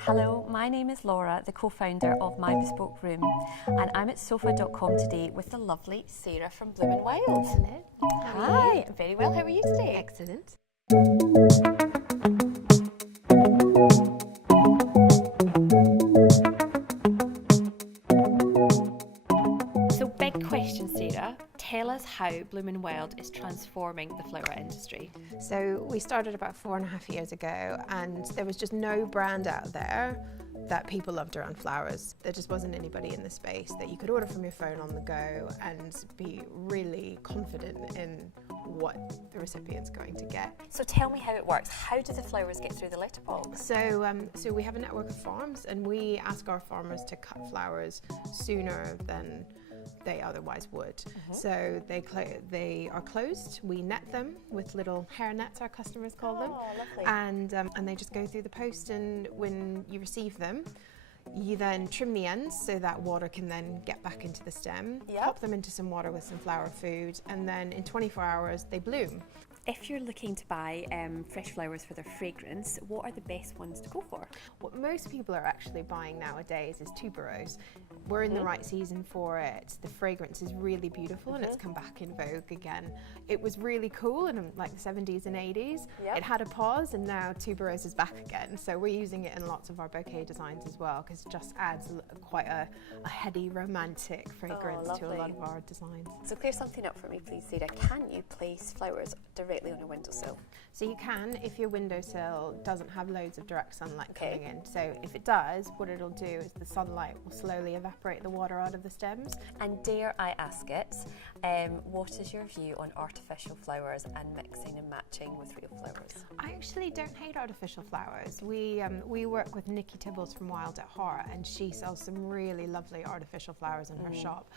Hello, my name is Laura, the co-founder of My Bespoke Room, and I'm at sofa.com today with the lovely Sara from Bloom & Wild. Hello. Hi, I'm very well. How are you today? Excellent. So big question, Sara. Tell us how Bloom & Wild is transforming the flower industry. So we started about 4.5 years ago, and there was just no brand out there that people loved around flowers. There just wasn't anybody in the space that you could order from your phone on the go and be really confident in what the recipient's going to get. So tell me how it works. How do the flowers get through the letterbox? So we have a network of farms, and we ask our farmers to cut flowers sooner than they otherwise would. So they are closed. We net them with little hair nets, our customers call them. Lovely. And they just go through the post, and when you receive them, you then trim the ends so that water can then get back into the stem, pop them into some water with some flower food, and then in 24 hours they bloom. If you're looking to buy fresh flowers for their fragrance, what are the best ones to go for? What most people are actually buying nowadays is tuberose. We're in the right season for it. The fragrance is really beautiful, and it's come back in vogue again. It was really cool in like the 70s and 80s. It had a pause, and now tuberose is back again. So we're using it in lots of our bouquet designs as well, because it just adds quite a heady, romantic fragrance to a lot of our designs. So clear something up for me, please, Sara. Can you place flowers directly on your windowsill? So you can, if your windowsill doesn't have loads of direct sunlight coming in. So if it does, what it'll do is the sunlight will slowly evaporate the water out of the stems. And dare I ask it, what is your view on artificial flowers and mixing and matching with real flowers? I actually don't hate artificial flowers. We work with Nikki Tibbles from Wild at Heart, and she sells some really lovely artificial flowers in her shop.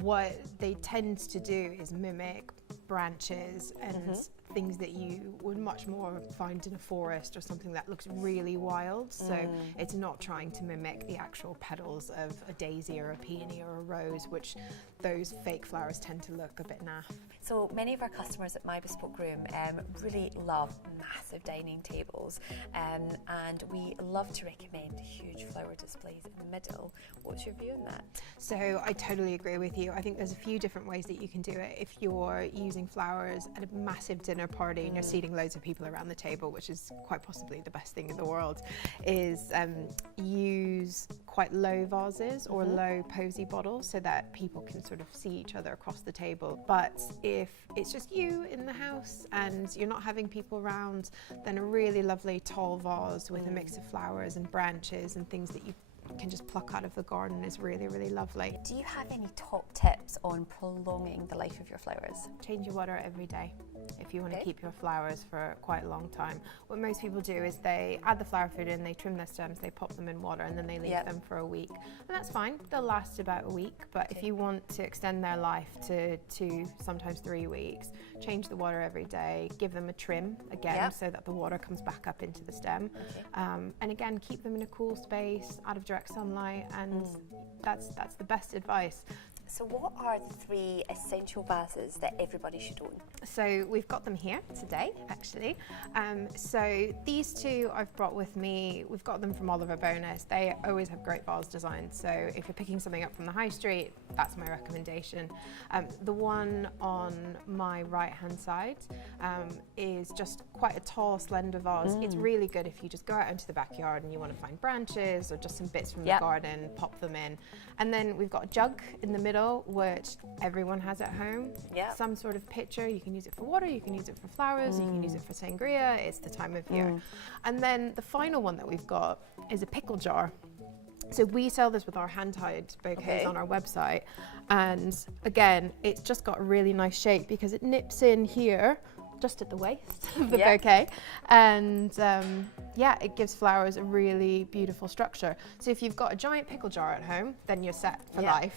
What they tend to do is mimic branches and things that you would much more find in a forest or something that looks really wild. So it's not trying to mimic the actual petals of a daisy or a peony or a rose, which those fake flowers tend to look a bit naff. So many of our customers at My Bespoke Room really love massive dining tables, and we love to recommend huge flower displays in the middle. What's your view on that? So I totally agree with you. I think there's a few different ways that you can do it. If you're using flowers at a massive dinner party and you're seating loads of people around the table, which is quite possibly the best thing in the world, is use quite low vases or low posy bottles so that people can sort of see each other across the table. But if it's just you in the house and you're not having people around, then a really lovely tall vase with a mix of flowers and branches and things that you can just pluck out of the garden is really, really lovely. Do you have any top tips on prolonging the life of your flowers? Change your water every day if you want to keep your flowers for quite a long time. What most people do is they add the flower food in, they trim their stems, they pop them in water, and then they leave them for a week. And that's fine, they'll last about a week, but if you want to extend their life to 2, sometimes 3 weeks, change the water every day, give them a trim again so that the water comes back up into the stem. And again, keep them in a cool space, out of direct sunlight, and that's the best advice. So what are the 3 essential vases that everybody should own? So we've got them here today, actually. So these 2 I've brought with me. We've got them from Oliver Bonas. They always have great vase designs. So if you're picking something up from the high street, that's my recommendation. The one on my right-hand side is just quite a tall, slender vase. It's really good if you just go out into the backyard and you want to find branches or just some bits from the garden, pop them in. And then we've got a jug in the middle, which everyone has at home. Some sort of pitcher. You can use it for water, you can use it for flowers, you can use it for sangria. It's the time of year. And then the final one that we've got is a pickle jar. So we sell this with our hand-tied bouquets on our website, and again, it's just got a really nice shape because it nips in here just at the waist of the bouquet, and it gives flowers a really beautiful structure. So if you've got a giant pickle jar at home, then you're set for life.